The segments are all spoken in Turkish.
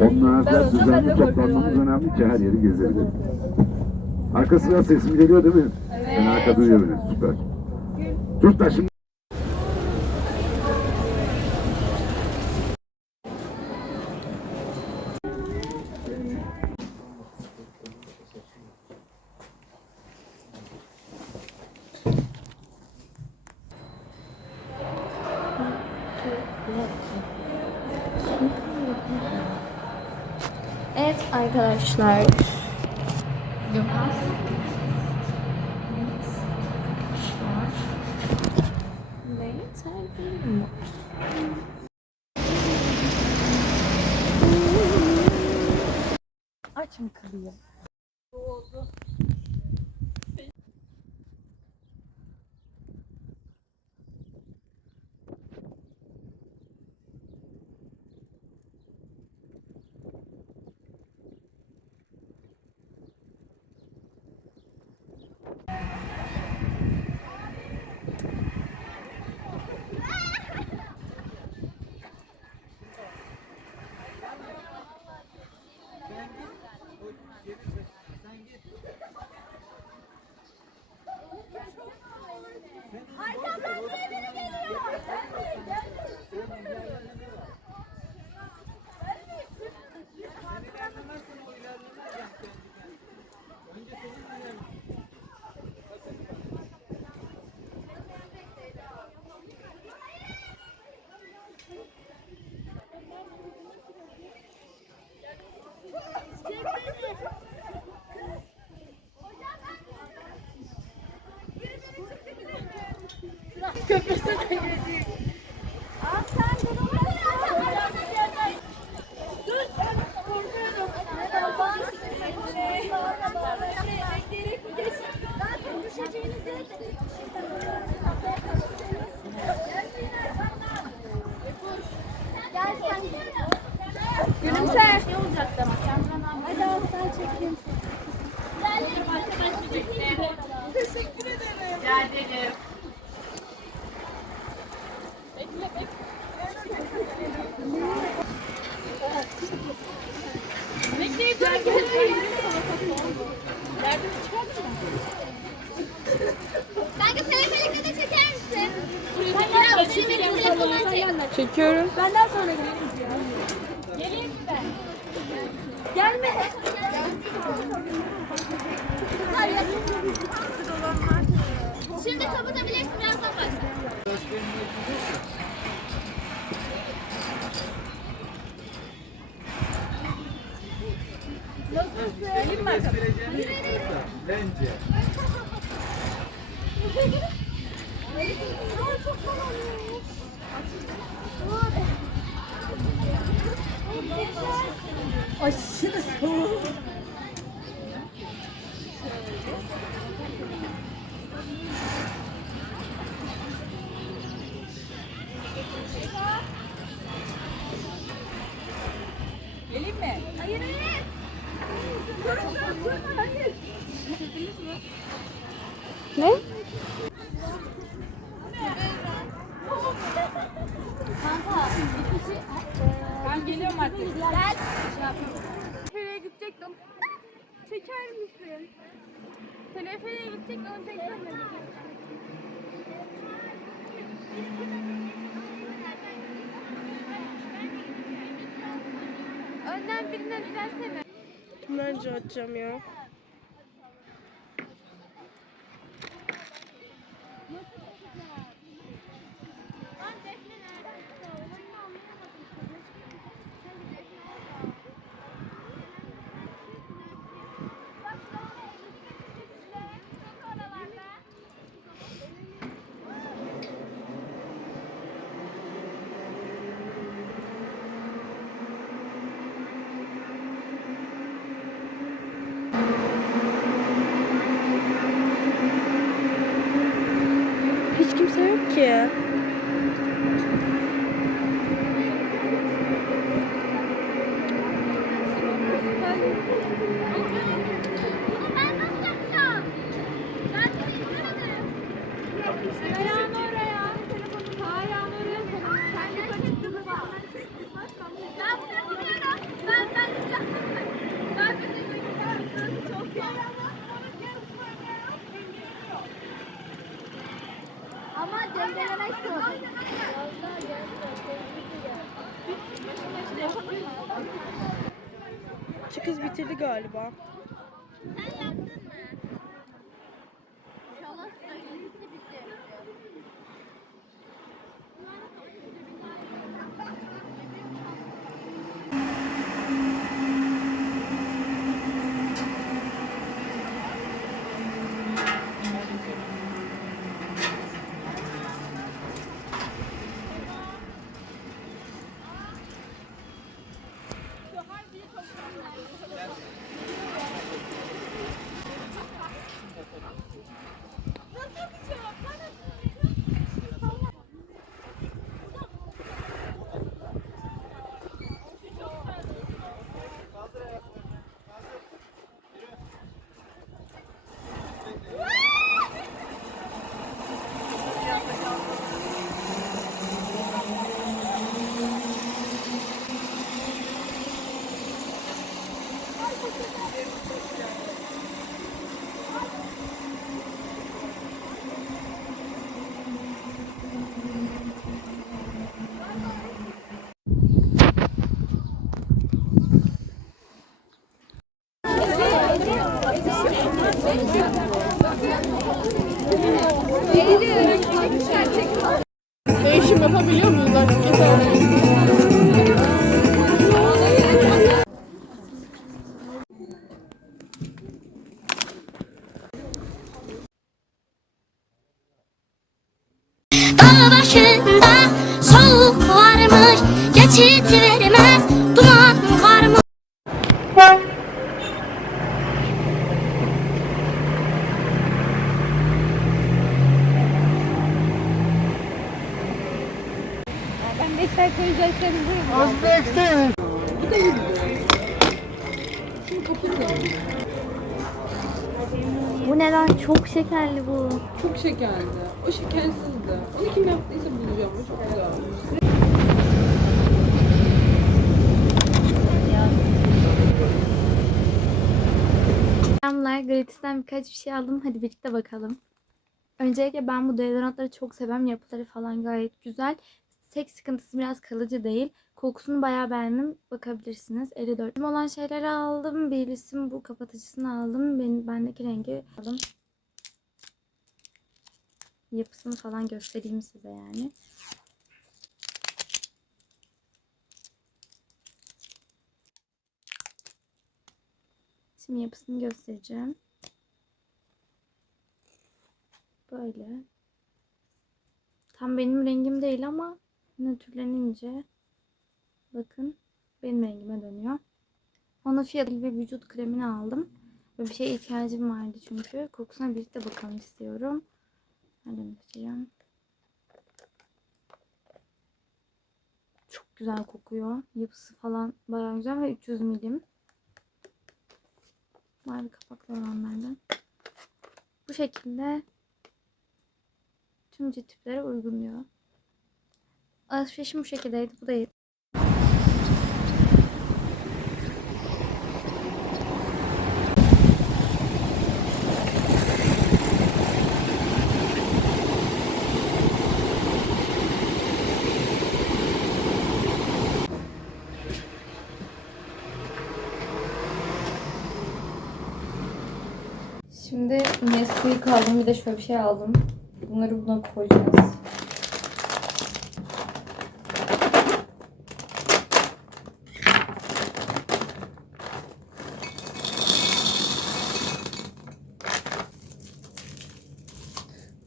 Onlarda düzenli toplanmamız önemli ki her yeri gezebilelim. Arka sıra sesim geliyor değil mi? Evet. Ben arka duyuyor beni. Süper. Çocuklar şimdi Evet arkadaşlar. Ne? Terbiyem var. Aç mı kalıyor? Gülümse. Gelme. Şimdi kapatabilirsin birazdan başla. Bence. 아 싫어. Misin? Teleferiğe gidecek onu çeksene. Önden birinden ilersene. Bence açacağım ya. Şu kız bitirdi galiba. Yapabiliyor muyuz artık? Dağ başında soğuk varmış Geçit vermez Bu neden çok şekerli bu. Çok şekerli. O şekersizdi. Onu kim yaptıysa bulacağım. O çok güzel olmuş. Selamlar. Gratis'ten birkaç bir şey aldım. Hadi birlikte bakalım. Öncelikle ben bu deodorantları çok seviyorum. Yapıları falan gayet güzel. Tek sıkıntısı biraz kalıcı değil. Kokusunu bayağı beğendim. Bakabilirsiniz. 54. Benim olan şeyleri aldım. Birisinin bu kapatıcısını aldım. Benim, bendeki rengi aldım. Yapısını falan göstereyim size yani. Şimdi yapısını göstereceğim. Böyle. Tam benim rengim değil ama nötrlenince bakın benim rengime dönüyor. Onun fiyatı ve vücut kremini aldım. Böyle bir şeye ihtiyacım vardı çünkü. Kokusuna birlikte bakalım istiyorum. Nereden açacağım? Çok güzel kokuyor. Yapısı falan bayağı güzel ve 300 milim. Mavi kapaklı olanlardan. Bu şekilde tüm cilt tiplere uygun diyor. Alışverişim bu şekildeydi. Bu da iyi. Şimdi Nesquik aldım. Bir de şöyle bir şey aldım. Bunları buna koyacağız.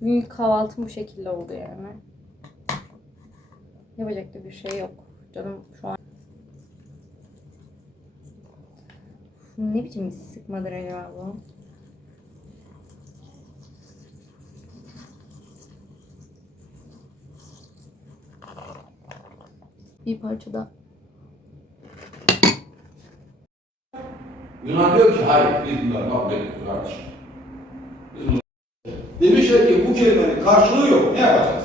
Bugün kahvaltım bu şekilde oldu yani. Yapacak da bir şey yok. Canım şu an ne biçim sıkmadır acaba bu? Bir parça da Yunan diyor ki hayır biz bunları kabul etmiyoruz kardeşim. Karşılığı yok. Ne?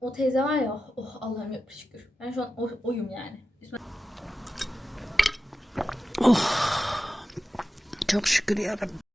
O teyze var ya oh Allah'ım yok şükür. Ben şu an o, oyum yani. Çok şükür yarabbim.